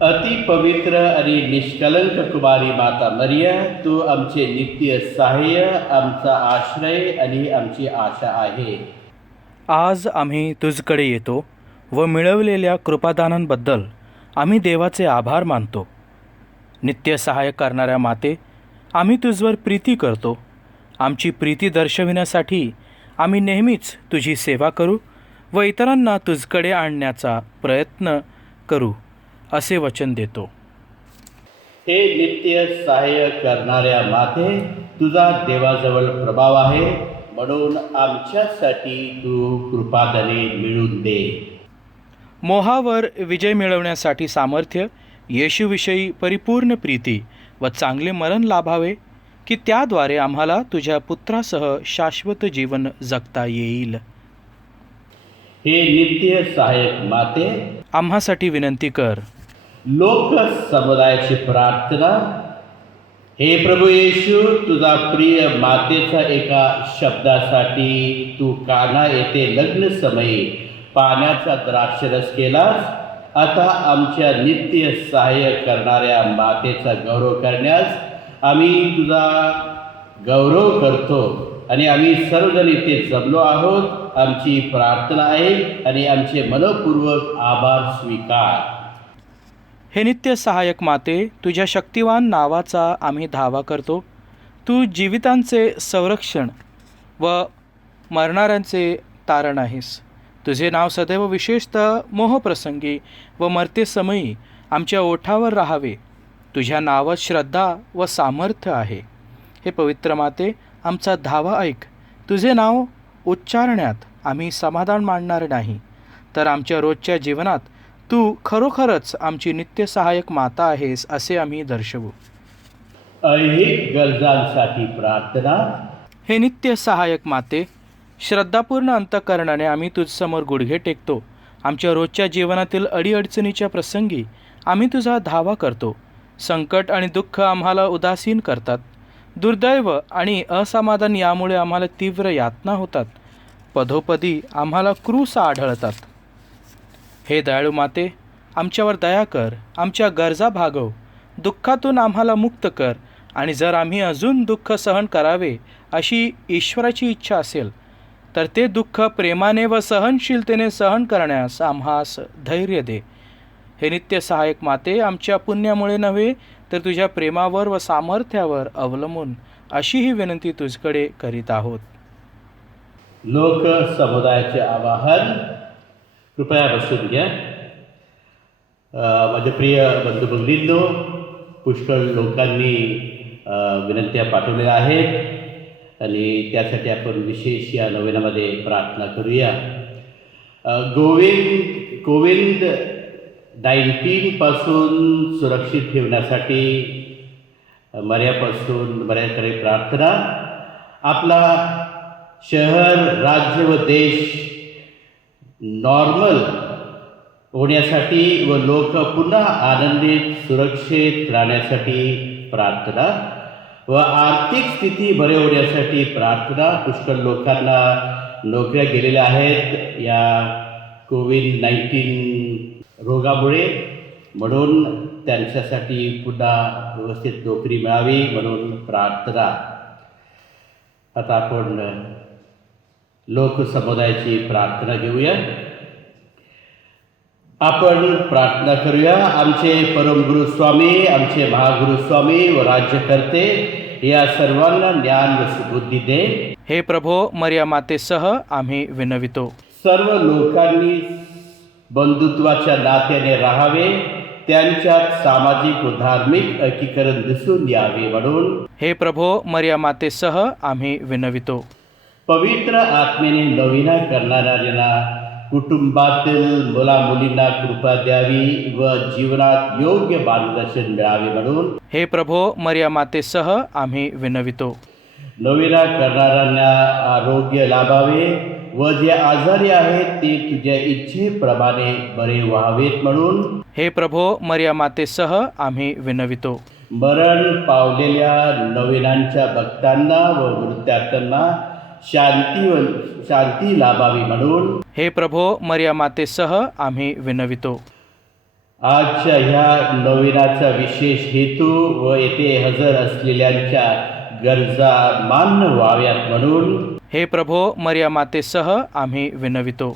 अति पवित्र आणि निष्कलंक कुमारी माता मरिया, तू आमचे नित्य सहाय्य, आमचा आश्रय आणि आमची आशा आहे. आज आम्ही तुझकडे येतो व मिळवलेल्या कृपादानांबद्दल आम्ही देवाचे आभार मानतो. नित्य सहाय्य करणाऱ्या माते, आम्ही तुझवर प्रीती करतो. आमची प्रीती दर्शविण्यासाठी आम्ही नेहमीच तुझी सेवा करू व इतरांना तुझकडे आणण्याचा प्रयत्न करू असे वचन देतो. हे नित्य सहाय्य करणाऱ्या माते, तुझा देवाजवळ प्रभाव आहे, म्हणून आमच्यासाठी तू कृपादाने मिळवून दे. मोहावर विजय मिळवण्यासाठी सामर्थ्य, येशूविषयी परिपूर्ण प्रीती व चांगले मरण लाभावे, की त्याद्वारे आम्हाला तुझ्या पुत्रासह शाश्वत जीवन जगता येईल. हे नित्य सहाय्यक माते, आम्हासाठी विनंती कर. लोक समुदायाची प्रार्थना. हे प्रभू येशू, तुझा प्रिय मातेचा एका शब्दासाठी तू काना येथे लग्न समयी पाण्याचा द्राक्षरस केलास. आता आमच्या नित्य सहाय्य करणाऱ्या मातेचा गौरव करण्यास आम्ही तुझा गौरव करतो आणि आम्ही सर्वजण इथे जमलो आहोत. आमची प्रार्थना आहे आणि आमचे मनपूर्वक आभार स्वीकार. हे नित्य सहायक माते, तुझ्या शक्तिवान नावाचा आम्ही धावा करतो. तू जीवितांचे संरक्षण व मरणाऱ्यांचे तारण आहेस. तुझे नाव सदैव विशेषतः मोहप्रसंगी व मर्तेसमयी आमच्या ओठावर राहावे. तुझ्या नावात श्रद्धा व सामर्थ्य आहे. हे पवित्र माते, आमचा धावा ऐक. तुझे नाव उच्चारण्यात आम्ही समाधान मानणार नाही, तर आमच्या रोजच्या जीवनात तू खरोखरच आमची नित्य सहायक माता आहेस असे आम्ही दर्शवू. ऐहिक गरजांसाठी प्रार्थना. हे नित्य सहायक माते, श्रद्धापूर्ण अंतःकरणाने आम्ही तुझसमोर गुडघे टेकतो. आमच्या रोजच्या जीवनातील अडीअडचणीच्या प्रसंगी आम्ही तुझा धावा करतो. संकट आणि दुःख आम्हाला उदासीन करतात. दुर्दैव आणि असमाधान यामुळे आम्हाला तीव्र यातना होतात. पदोपदी आम्हाला क्रूस आढळतात. हे दयाळू माते, आमच्यावर दया कर. आमच्या गरजा भागव. दुःखातून आम्हाला मुक्त कर. आणि जर आम्ही अजून दुःख सहन करावे अशी ईश्वराची इच्छा असेल, तर ते दुःख प्रेमाने व सहनशीलतेने सहन करण्यास आम्हास धैर्य दे. हे नित्य सहायक माते, आमच्या पुण्यामुळे नव्हे, तर तुझ्या प्रेमावर व सामर्थ्यावर अवलंबून अशी ही विनंती तुझकडे करीत आहोत. लोक समुदायाचे आवाहन. कृपया बसून घ्या. माझे प्रिय बंधू भगिनींनो, पुष्कळ लोकांनी विनंत्या पाठवलेल्या आहेत आणि त्यासाठी आपण विशेष या नवीनामध्ये प्रार्थना करूया. कोविड 19 सुरक्षित ठेवण्यासाठी मर्याकडे प्रार्थना. आपला शहर, राज्य व देश नॉर्मल होण्यासाठी व लोक पुन्हा आनंदित सुरक्षित राहण्यासाठी प्रार्थना व आर्थिक स्थिती बरे होण्यासाठी प्रार्थना. पुष्कळ लोकांना नोकऱ्या गेलेल्या आहेत या कोविड-19 रोगामुळे, म्हणून त्यांच्यासाठी पुन्हा व्यवस्थित नोकरी मिळावी म्हणून प्रार्थना. आता आपण लोकसमुदायाची प्रार्थना घेऊया. आपण प्रार्थना करूया. आमचे परमगुरु स्वामी, आमचे महागुरु स्वामी व राज्यकर्ते, या सर्वांना ज्ञान व सुबुद्धी दे. हे प्रभो, मरिया मातेसह आम्ही विनवितो. सर्व लोकांनी बंधुत्वाच्या नात्याने राहावे, त्यांच्यात सामाजिक व धार्मिक एकीकरण दिसून यावे म्हणून. हे प्रभो, मरिया मातेसह आम्ही विनवितो. पवित्र आत्मेने नवीना करणाऱ्यांना कुटुंबातील मुलामुलींना कृपा द्यावी व जीवनात योग्य मार्गदर्शन मिळावे म्हणून. हे प्रभो, मरिया मातेसह आम्ही विनवितो. नवीना करणाऱ्यांना आरोग्य लाभावे व जे आजारी आहेत ते तुझ्या इच्छेप्रमाणे बरे व्हावेत म्हणून. हे प्रभो, मरिया मातेसह आम्ही विनवितो. मरण पावलेल्या नवीनांच्या भक्तांना व मृत्यात्म्यांना शांती लाभावी म्हणून. हे प्रभो, मरिया मातेसह आम्ही विनवितो. आजच्या ह्या नवीनाचा विशेष हेतू व येथे हजर असलेल्यांच्या गरजा मान्य व्हाव्यात म्हणून हे प्रभो, मरिया मातेसह आम्ही विनवितो.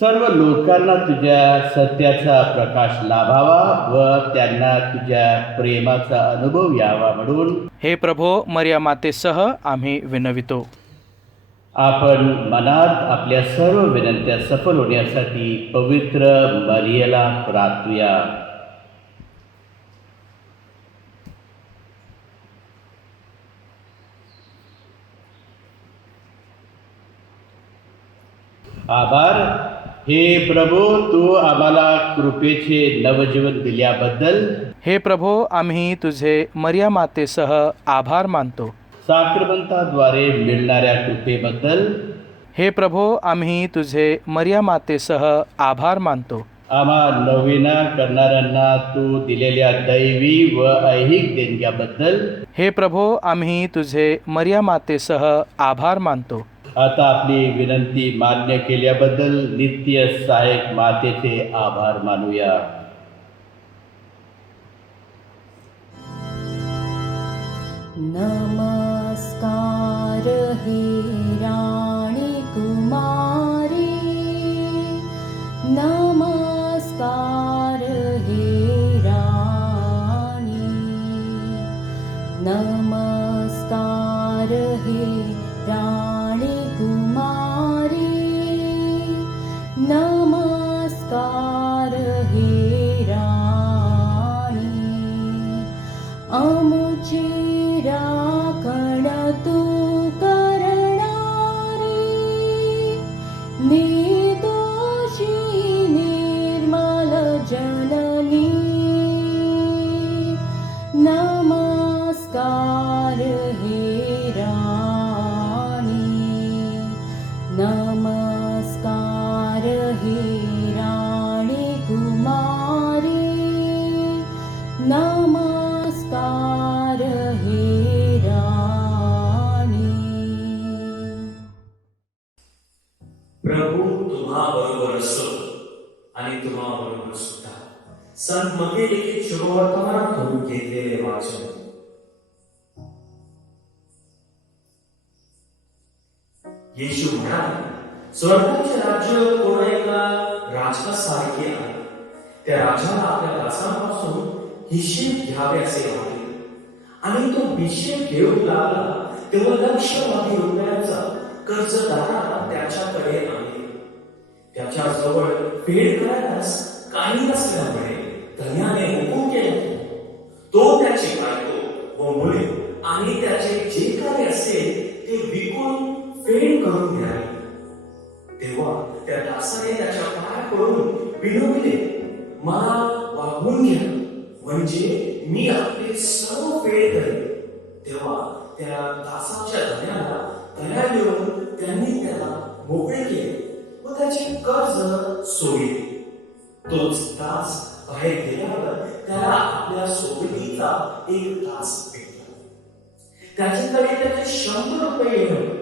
सर्व लोकांना तुझ्या सत्याचा प्रकाश लाभावा व त्यांना तुझ्या प्रेमाचा अनुभव यावा म्हणून हे प्रभो, मरिया मातेसह आम्ही विनवितो. आपण मनात आपल्या सर्व विनंत्या सफल होण्यासाठी पवित्र मरियेला प्रार्थूया. आभार. हे प्रभू, तू आम्हाला कृपेचे नवजीवन दिल्याबद्दल. हे प्रभो, आम्ही तुझे मरिया मातेसह आभार मानतो. साक्रमंताद्वारे मिळणाऱ्या कृपेबद्दल. हे प्रभो, आम्ही तुझे मरिया मातेसह आभार मानतो. आम्हा नवीना करणाऱ्यांना तू दिलेल्या दैवी व ऐहिक देणग्याबद्दल. हे प्रभो, आम्ही तुझे मरिया मातेसह आभार मानतो. आता आपली विनंती मान्य केल्याबद्दल नित्य सहायक मातेचे आभार मानूया. नमस्कार हे राणी कुमारी, नमस्कार हे राणी, नमस्कार हे राणी कुमारी, नमस्कार हे राणी. आमुची राखण तू करणारी, निर्दोषी निर्मल जननी, नमस्कार हे राणी, नमस्कार हे राणी कुमारी, नमस्कार हे राणी. प्रभू तुम्हा बरोबर असो आणि तुम्हा बरोबर सुद्धा. संत मत्ती लिखित शुभवर्तमानातून घेतलेले वाचन. येशू म्हणाले, स्वर्गाचे राज्य कोण एका राजसारखे आहे. त्या राजाला आपल्या दासांपासून हिशेब घ्याव्याचे वाटले आणि तो हिशेब घेऊ लागला तेव्हा लक्षावधी रुपयाचा कर्जदाराला त्याच्याकडे आणले. त्याच्या जवळ फेड करायलाच काही नसल्यामुळे धन्याने हुकूम केला. तो त्याची बायको व मुले आणि त्याचे जे काही असेल ते विकून फेड करून घ्यावे. तेव्हा त्या दासाने त्याच्या पाया पडून विनवले, मला वागवून घ्या, म्हणजे मी आपले सर्व फेड करेन. तेव्हा त्या दासाच्या धन्याला दया देऊन त्यांनी त्याला मोकळे केले व त्याचे कर्ज सोडले. तोच दास बाहेर गेल्यावर त्याला आपल्या सोबतीचा एक दास भेटला. त्याच्याकडे त्याचे 100 रुपये होते.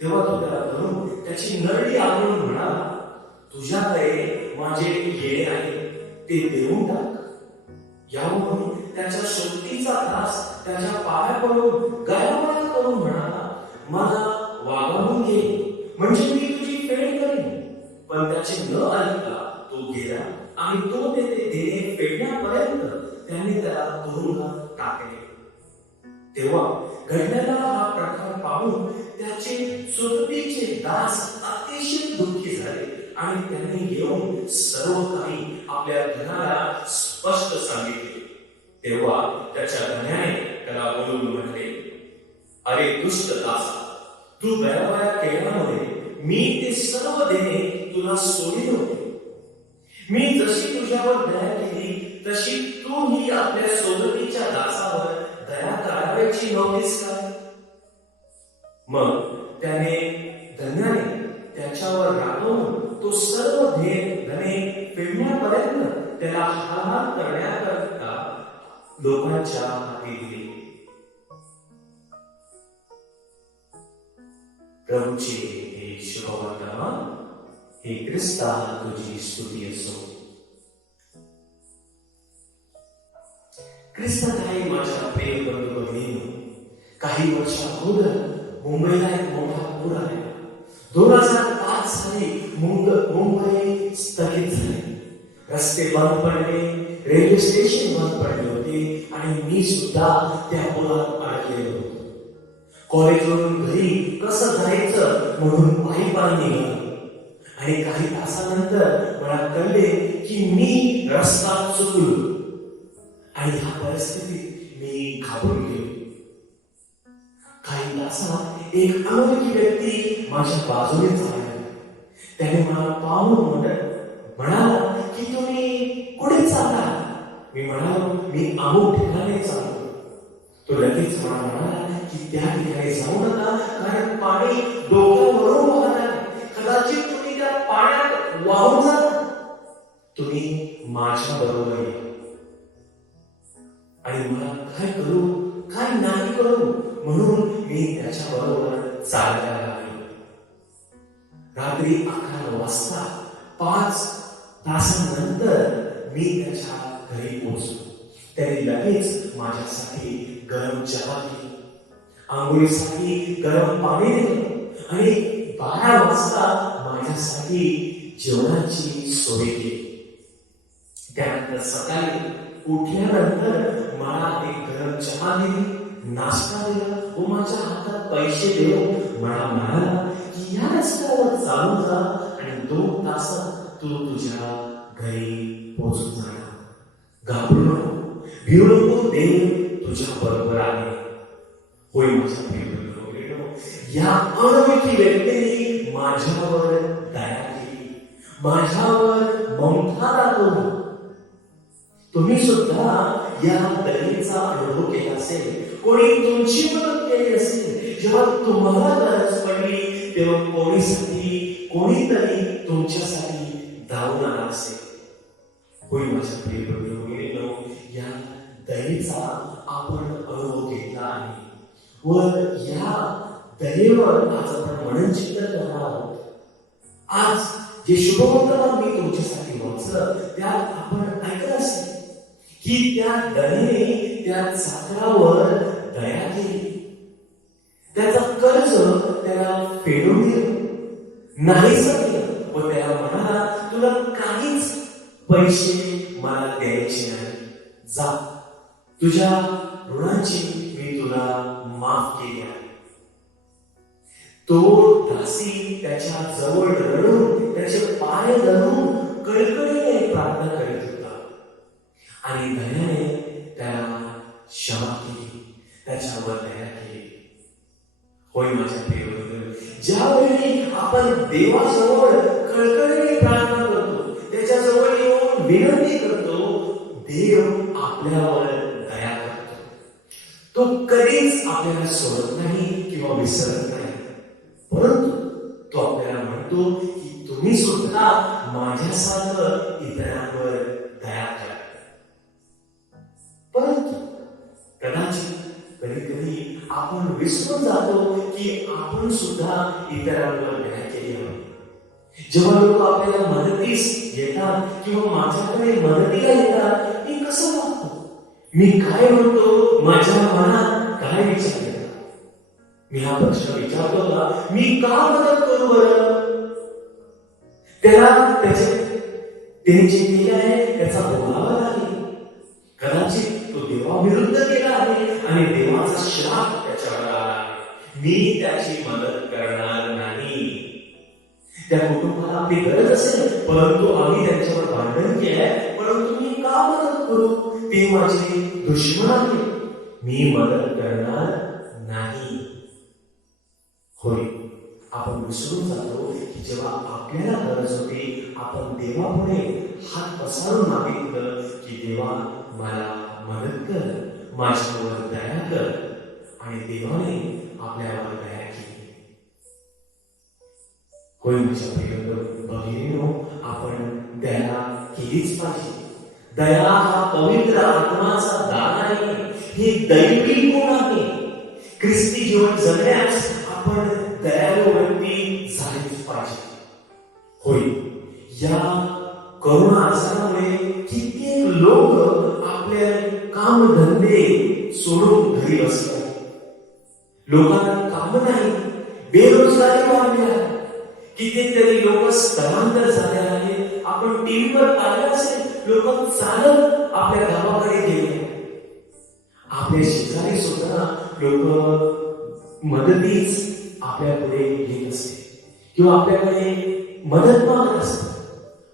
तेव्हा तो त्याला धरून त्याची नरडी आवरून म्हणाला, तुझ्याकडे माझे येणे आहे ते देऊन टाक. यावरून त्याच्या सोबतीचा दास त्याच्या पाया पडून गयावया करून म्हणाला, मला वागवून घे, म्हणजे मी तुझी फेड करेन. पण त्याचे न ऐकता तो गेला आणि तो तेथे देणे फेडण्यापर्यंत त्यांनी त्याला तुरुंगात टाकले. तेव्हा घडलेला हा प्रकार पाहून त्याचे सोबतीचे दास अतिशय दुःखी झाले आणि त्यांनी येऊन सर्व काही आपल्या धनाला स्पष्ट सांगितले. तेव्हा त्याच्या धन्याने त्याला बोलून म्हटले, अरे दुष्ट दासा, तू गयावया केल्यामुळे मी ते सर्व देणे तुला सोडले होते. मी जशी तुझ्यावर दया केली तशी तूही आपल्या सोबतीच्या दासावर दया करावयाची नव्हतीस का? मग त्याने धन्याने त्याच्यावर रागवून तो सर्व धने फेडण्यापर्यंत त्याला हात करण्याकरता लोकांच्या हाती दिले. प्रभूचे हे शुभवर्तमान. हे ख्रिस्ता तुझी स्तुती असो. ख्रिस्त आहे माझ्या प्रिय बंधू भगिनींनो, काही वर्ष अगोदर मुंबईला एक मोठा पूर आला. 2005 साली मुंबई स्थगित झाली. रस्ते बंद पडले, रेल्वे स्टेशन बंद पडले होते आणि मी सुद्धा त्या पुरात अडकलेलो होतो. कॉलेजवरून घरी कसं जायचं म्हणून पायी निघालो आणि काही तासानंतर मला कळले की मी रस्ता चुकलो आणि ह्या परिस्थितीत मी घाबरून गेलो. काही तासात एक अनोळखी व्यक्ती माझ्या बाजूने चालला. त्याने मला पाहून म्हणाला की तुम्ही कुठे चालला? मी म्हणालो मी अमुक ठिकाणी चाललो. तो लगेच मला म्हणाला की त्या ठिकाणी जाऊ नका, कारण पाणी डोक्यावरून वाहत आहे. कदाचित तुम्ही त्या पाण्यात वाहून जा. तुम्ही माझ्या बरोबर या. आणि मला काय करू काय नाही करू म्हणून मी त्याच्या बरोबर चालायला लागलो. रात्री 11 वाजता 5 तासानंतर मी त्याच्या घरी पोहोचलो. त्याने लगेच माझ्यासाठी गरम चहा केली, आंघोळीसाठी गरम पाणी दिलं आणि 12 वाजता माझ्यासाठी जेवणाची सोय केली. त्यानंतर सकाळी उठल्यानंतर मला एक गरम चहा दिली, नाश्ता दिला व माझ्या हातात पैसे देऊन मला म्हणाला की या रस्त्यावर चालून जा आणि 2 तासात तू तुझ्या घरी पोहोचून जाणार. घाबरू नको, भिऊ नको, देव तुझ्या बरोबर आहे. होय माझ्या प्रिय, या अनोळखी व्यक्तीने माझ्यावर दया केली, माझ्यावर ममता दाखवली. तुम्ही सुद्धा या दयेचा अनुभव केला असेल. कोणी तुमची मदत केली असेल. जेव्हा तुम्हाला गरज पडली तेव्हा कोणीतरी तुमच्यासाठी धावून आला असेल. होय माझ्या प्रिय बंधू, या दयेचा आपण अनुभव घेतला आहे व या दयेवर आज आपण मनन चिंतन करणार आहोत. आज जे शुभवर्तमान मी तुमच्यासाठी वाचलं त्यात आपण ऐकलं असेल की त्या दयेने त्या चाकरावर दया केली, त्याचा कर्ज त्याला फेडून दिलं, नाहीसं केलं व त्याला म्हणाला तुला काहीच पैसे मला द्यायचे नाही, जा तुझ्या ऋणाची मी तुला माफ केली आहे. तो दासी त्याच्या जवळ रडून त्याचे पाय धरून कळकळीने प्रार्थना करीत होता आणि दयाने त्याला क्षमा केली, त्याच्यावर दया केली. होय माझ्या प्रिय, ज्यावेळी आपण देवाजवळ कळकळीने प्रार्थना करतो, त्याच्याजवळ येऊन विनंती करतो, देव आपल्यावर दया करतो. तो कधीच आपल्याला सोडत नाही किंवा विसरत नाही, परंतु तो आपल्याला म्हणतो की तुम्ही सुद्धा माझ्यासारखं इतरांवर दया करा. परंतु कदाचित कधी कधी आपण विसरून जातो की आपण सुद्धा इतरांवर दया केली हवी. जेव्हा लोक आपल्याला मदतीस येतात किंवा माझ्याकडे मदतीला येतात, मी कसं वागतो, मी काय म्हणतो, माझ्या मनात काय विचार येतात, मी हा प्रश्न विचारतो का, मी का मदत करू बरं? त्याला त्याने जे केले आहे त्याचा भोगावा लागेल. कदाचित तो देवाविरुद्ध केला आहे आणि देवाचा श्राप त्याच्यावर आला आहे. मी त्याची मदत करणार नाही. त्या कुटुंबाला आपली गरज असेल, परंतु आम्ही त्यांच्यावर भांडण केलंय, परंतु मी का मदत करू? ते माझे दुश्मन आहे, मी मदत करणार नाही. होय, आपण विसरून जातो की जेव्हा आपल्याला गरज होती आपण देवापुढे हात पसरून मागितलं की देवा मला मदत कर, माझ्यावर दया कर, आणि देवाने आपल्यावर दया केली. होय माझ्या प्रिय भगिनींनो, आपण दया केलीच पाहिजे. दया हा पवित्र आत्माचा दान आहे, हे दैवी गुण आहे. ख्रिस्ती जीवन जगण्यास आपण दयाळू व्यक्ती झालीच पाहिजे. होय, या करोना आजारामुळे कित्येक लोक आपल्या कामधंदे सोडून घरी बसले आहे. लोकांना काम नाही, बेरोजगारी वाढली आहे. कितीतरी लोक स्थलांतर झाले आहे. आपण टीव्हीवर पाहिलं असेल, लोक चालत आपल्या गावाकडे गेले. आपल्या शेजारी सुद्धा लोक मदतीच आपल्या पुढे येत असते किंवा आपल्याकडे मदत मागत असते.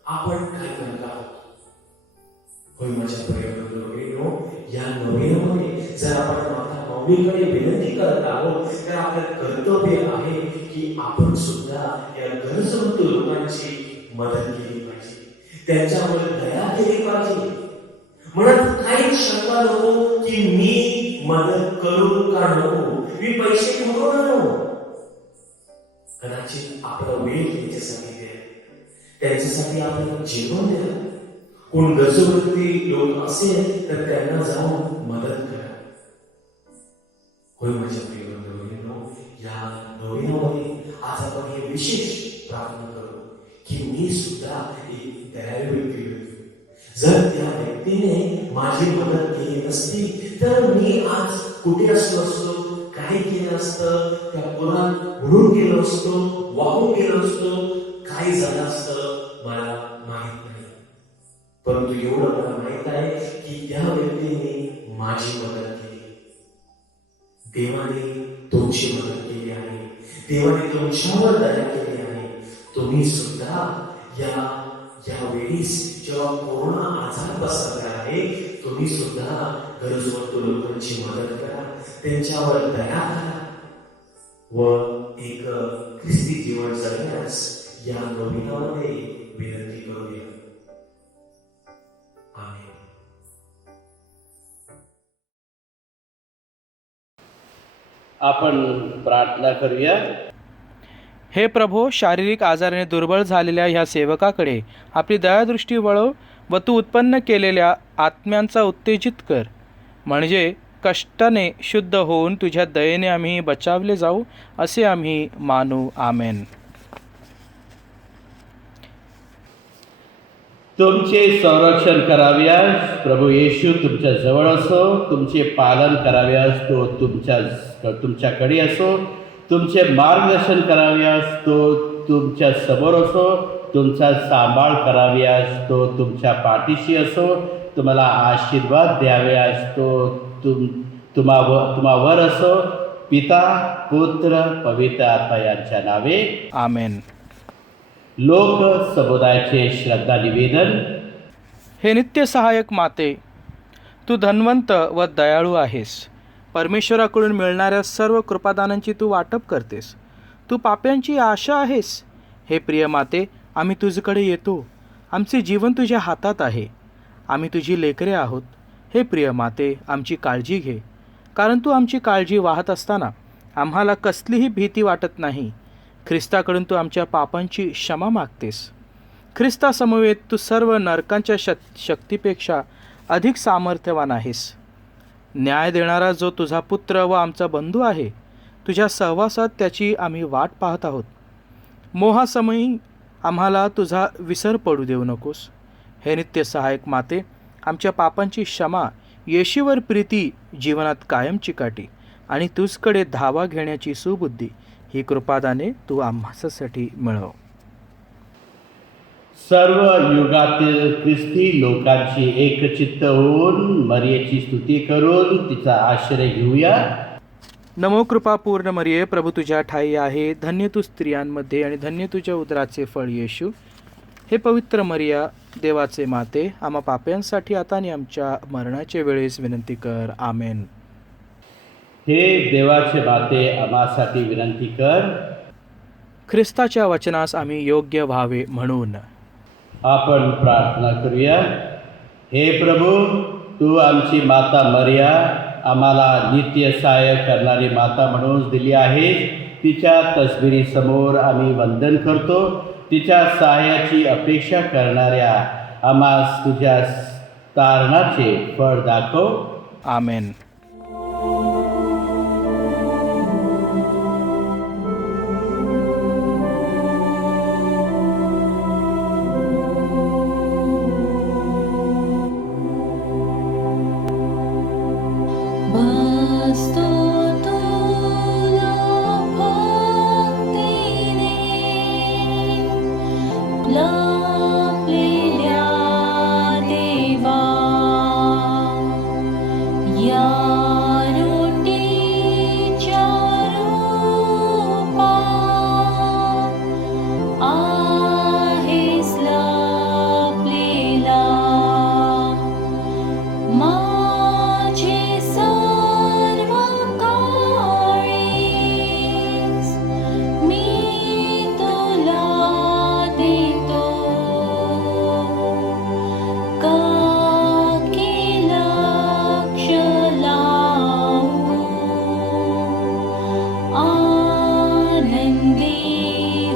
आपण काय करत आहोत? होय माझ्या प्रिय, या नवीनमध्ये जर आपण माता मौलीकडे विनंती करत आहोत, तर आपलं कर्तव्य आहे की आपण सुद्धा या गरजवंत लोकांची मदत केली पाहिजे, त्यांच्यावर दया केली पाहिजे. म्हणत काही शंका नको की मी मदत करू का नको, मी पैसे नको ना नको. कदाचित आपला वेळ त्यांच्यासाठी द्या, त्यांच्यासाठी आपल्याला जेवण द्या. कोण गरजवंती लोक असेल तर त्यांना जाऊन मदत करा. होय माझ्या प्रिय बंधूंनो, या नवीनमध्ये आज आपण हे विशेष प्रार्थना करू की मी सुद्धा एक दयाळू व्यक्ती होतो. जर त्या व्यक्तीने माझी मदत केली नसती तर मी आज कुठे असलो असतो, काय केलं असतं, त्या पुरात बुडून गेलो असतो, वाहून गेलो असतो, काय झालं असतं मला माहित नाही. परंतु एवढं मला माहित आहे की त्या व्यक्तीने माझी मदत केली. देवाने तुमची मदत केली आहे, देवाने तुमच्यावर दया केली आहे. तुम्ही सुद्धा या वेळीस जेव्हा कोरोना आजार पसरला आहे, तुम्ही सुद्धा गरजवंत लोकांची मदत करा, त्यांच्यावर दया करा व एक ख्रिस्ती जीवन जगण्यास या नवीनामध्ये विनंती करूया. आमेन. आपण प्रार्थना करूया. हे प्रभो, शारीरिक आजाराने दुर्बळ झालेल्या ह्या सेवकाकडे आपली दयादृष्टी वळव व तू उत्पन्न केलेल्या आत्म्यांचा उत्तेजित कर, म्हणजे कष्टाने शुद्ध होऊन तुझ्या दयेने आम्ही बचावले जाऊ, असे आम्ही मानू. आमेन. तुमचे संरक्षण कराव्यास प्रभू येशू तुमच्या जवळ असो, तुमचे पालन कराव्यास तो तुमच्याकडे असो, तुमचे मार्गदर्शन कराव्यास तो तुमच्या समोर असो, तुमचा सांभाळ कराव्यास तो तुमच्या पाठीशी असो, तुम्हाला आशीर्वाद द्याव्यास तो तुम्हावर असो, पिता पुत्र पवित्र आत्मा यांच्या नावे. आमेन. लोक समुदायाचे श्रद्धा निवेदन. हे नित्य सहायक माते, तू धन्वंत व दयाळू आहेस. परमेश्वराकडून मिळणाऱ्या सर्व कृपादानांची तू वाटप करतेस. तू पाप्यांची आशा आहेस. हे प्रिय माते, आम्ही तुझ्याकडे येतो. आमचे जीवन तुझ्या हातात आहे. आम्ही तुझी लेकरे आहोत. हे प्रिय माते, आमची काळजी घे, कारण तू आमची काळजी वाहत असताना आम्हाला कसलीही भीती वाटत नाही. ख्रिस्ताकडून तू आमच्या पापांची क्षमा मागतेस. ख्रिस्तासमवेत तू सर्व नरकांच्या शक्तीपेक्षा अधिक सामर्थ्यवान आहेस. न्याय देणारा जो तुझा पुत्र व आमचा बंधू आहे, तुझ्या सहवासात त्याची आम्ही वाट पाहत आहोत. मोहासमयी आम्हाला तुझा विसर पडू देऊ नकोस. हे नित्य सहायक माते, आमच्या पापांची क्षमा, येशूवर प्रीती जीवनात कायम चिकाटी आणि तुझकडे धावा घेण्याची सुबुद्धी ही कृपादाने तू आम्हासाठी मिळव. सर्व युगातील ख्रिस्ती लोकांची एकचित्त होऊन मरियेची स्तुती करून तिचा आश्रय घेऊया. नमो कृपापूर्ण मरिये, प्रभू तुझ्या ठाई आहे. धन्य तू स्त्रियांमध्ये आणि धन्य तुझ्या उदराचे फळ येशू. हे पवित्र मरिया, देवाचे माते, आम्हा पाप्यांसाठी आता आणि आमच्या मरणाच्या वेळेस विनंती कर. आमेन. हे देवाचे माते, आम्हासाठी विनंती कर. ख्रिस्ताच्या वचनास आम्ही योग्य व्हावे म्हणून. आपण प्रार्थना करूया. हे प्रभू, तू आमची माता मरिया आम्हाला नित्य सहाय्य करणारी माता म्हणून दिली आहेस. तिच्या तसबिरीसमोर आम्ही वंदन करतो. तिच्या सहाय्याची अपेक्षा करणाऱ्या आम्हास तुझ्या तारणाचे फळ दाखव. आमेन. स्तुतुला भक्तीने लपलेल्या देवा या रोटीच्या रूपा आहेस लपलेला माझे सर्व काळीज मी तुला देतो का की लक्ष लावू आनंदी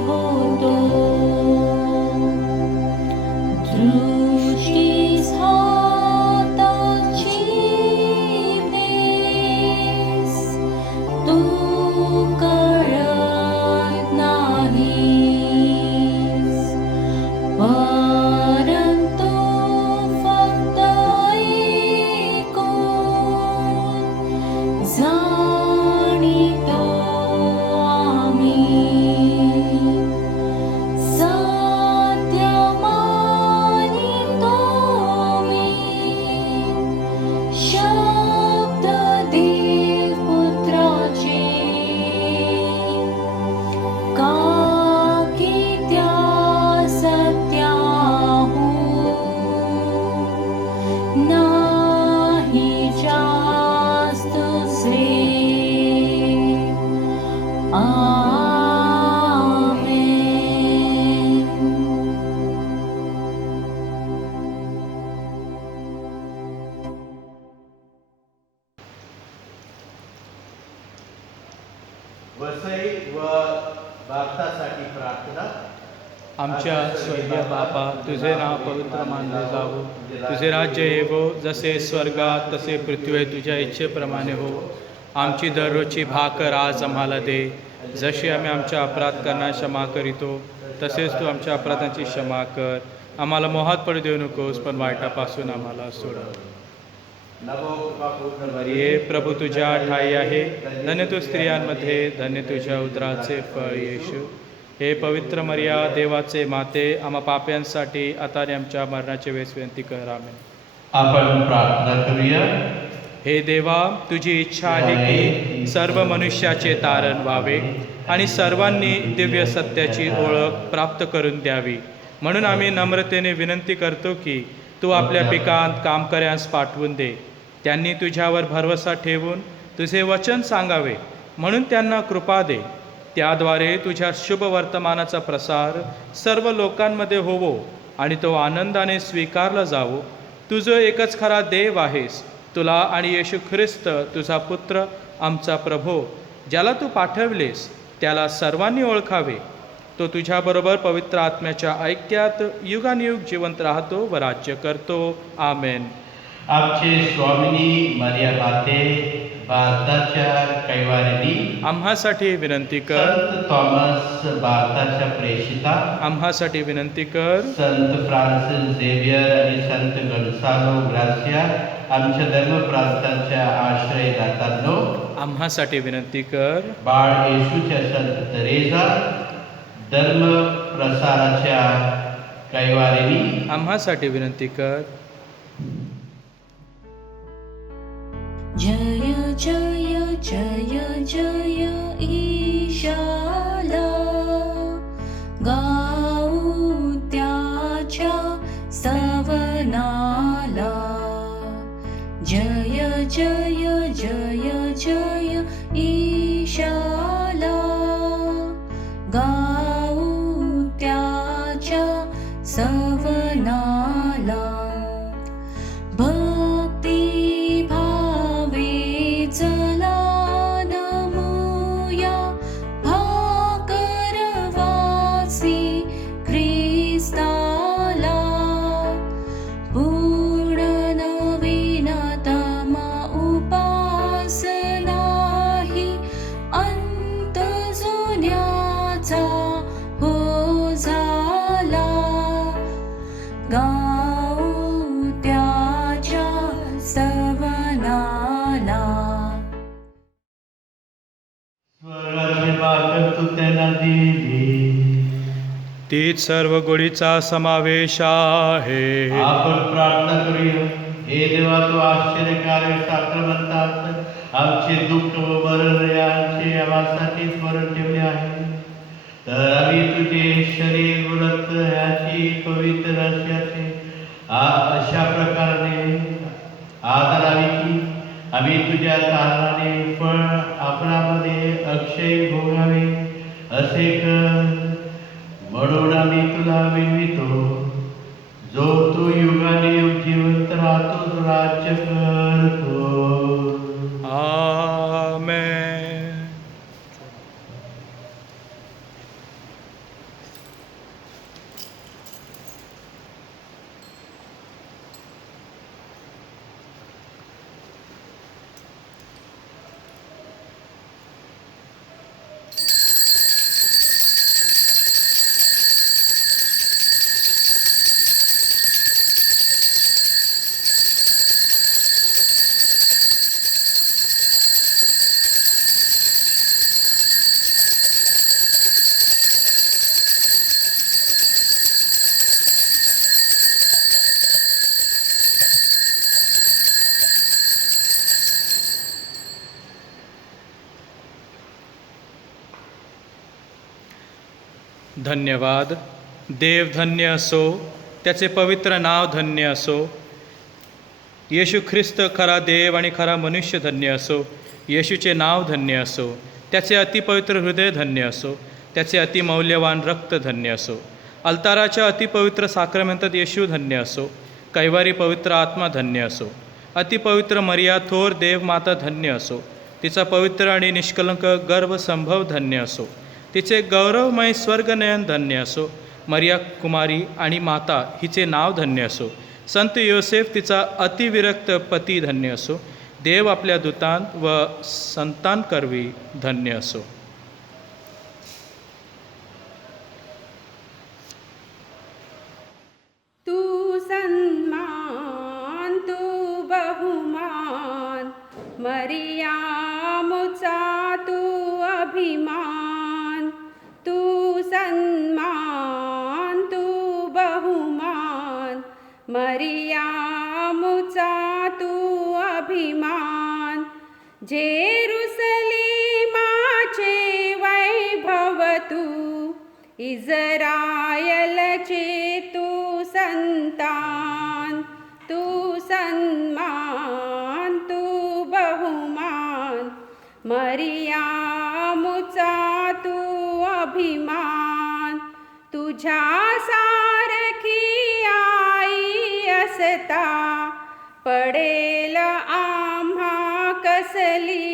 होतो दृष्टीस हाताची भेस तू कळत नाहीस परंतु फक्त ऐकून जाणितो आम्ही सत्य मानितो मी शब्द देवपुत्राचे का की त्या सत्याहून नाही जास्त दुसरे आमेन. वसई व भारतासाठी प्रार्थना. आमच्या स्वर्गीय बापा, तुझे नाव पवित्र मानले जावो, तुझे राज्य येवो, जसे स्वर्गात तसे पृथ्वीवर तुझ्या इच्छेप्रमाणे हो. आमची दररोजची भाकर आज आम्हाला दे, जशी आम्ही आमच्या अपराध करण्यास क्षमा करीतो, तसेच तू आमच्या अपराधांची क्षमा कर. आम्हाला मोहात पडू देऊ नकोस, पण वाईटापासून आम्हाला सोडव. नमो कृपापूर्ण मरिये, प्रभू तुझ्या ठाई आहे, धन्य तू स्त्रियांमध्ये, धन्य तुझ्या उदराचे फळ येशू. हे पवित्र मरिया, देवाचे माते, आम्हा पाप्यांसाठी आता आणि आमच्या मरणाच्या वेळेस विनंती कर. आमेन. आपण प्रार्थना करूया. हे देवा, तुझी इच्छा आहे की सर्व मनुष्याचे तारण व्हावे आणि सर्वांनी दिव्य सत्याची ओळख प्राप्त करून द्यावी. म्हणून आम्ही नम्रतेने विनंती करतो की तू आपल्या पिकांत कामकऱ्यांस पाठवून दे. त्यांनी तुझ्यावर भरवसा ठेवून तुझे वचन सांगावे, म्हणून त्यांना कृपा दे. त्याद्वारे तुझ्या शुभ वर्तमानाचा प्रसार सर्व लोकांमध्ये होवो आणि तो आनंदाने स्वीकारला जावो. तुझं एकच खरा देव आहेस. तुला आणि येशू ख्रिस्त तुझा पुत्र आमचा प्रभू, ज्याला तू पाठवलेस, त्याला सर्वांनी ओळखावे. तो तुझ्याबरोबर पवित्र आत्म्याच्या ऐक्यात युगानुयुग जिवंत राहतो व राज्य करतो. आमेन. आमचे स्वामिनी मरिया माते, भारताच्या कैवारिणी, आम्हासाठी विनंती कर. संत थॉमस भारताच्या प्रेषिता, आम्हासाठी विनंती कर. संत फ्रान्सिस झेवियर आणि संत गन्सालो ग्रासिया, आमच्या धर्मप्रांताच्या आश्रयदातांनो, आम्हासाठी विनंती कर. बाळ येशूच्या संत तेरेसा, धर्म प्रसाराच्या कैवारिणी, आम्हासाठी विनंती कर. जय जय जय जय ईशाला गाऊ त्याच्या स्तवनाला. जय जय जय जय ईशाला गाऊ त्याच्या स्तवनाला. भक्ती भावे चला नमूया भाकरवासी ख्रिस्ताला. पूर्ण नवीनतम उपासना ही अन्न तीच सर्व गोडीचा समावेश आहे. आपण प्रार्थना करूया. हे देवा, तू आश्चर्यकारक साक्रमंतात आमचे दुःख व मरण यांचे आम्हासाठी स्मरण ठेवले आहे. तर आम्ही तुझे शरीर व रक्त ह्याची पवित्र रस्त्याचे अशा प्रकारे आदरावी की आम्ही तुझ्या कारणाने फळ आपणामध्ये अक्षय भोगावे. असे कर, म्हणून आम्ही तुला विनवितो, जो तू युगाने युग जिवंत राहतो, राज्य करतो. आमेन. धन्यवाद. देव धन्य असो, त्याचे पवित्र नाव धन्य असो. येशू ख्रिस्त खरा देव आणि खरा मनुष्य धन्य असो. येशूचे नाव धन्य असो. त्याचे अतिपवित्र हृदय धन्य असो. त्याचे अतिमौल्यवान रक्त धन्य असो. अल्ताराच्या अतिपवित्र साक्रमेंतात येशू धन्य असो. कैवारी पवित्र आत्मा धन्य असो. अतिपवित्र मरिया थोर देव माता धन्य असो. तिचा पवित्र आणि निष्कलंक गर्भसंभव धन्य असो. तिचे गौरवमय स्वर्गनयन धन्य असो. मरिया कुमारी आणि माता हिचे नाव धन्य असो. संत योसेफ तिचा अतिविरक्त पती धन्य असो. देव आपल्या दूतांत व संतांकरवी धन्य असो. तू सन्मान, तू बहुमान, मरियामुचा तू अभिमान. तू सन्मान, तू बहुमान, मरियामुचा तू अभिमान. जेरुसलेमाचे वैभव तू, इस्रायलचे तू संतान. तू सन्मान, तू बहुमान, मरियामुचा तू अभिमान. तुझ्या सारखी आई असता, पडेल आम्हा कसली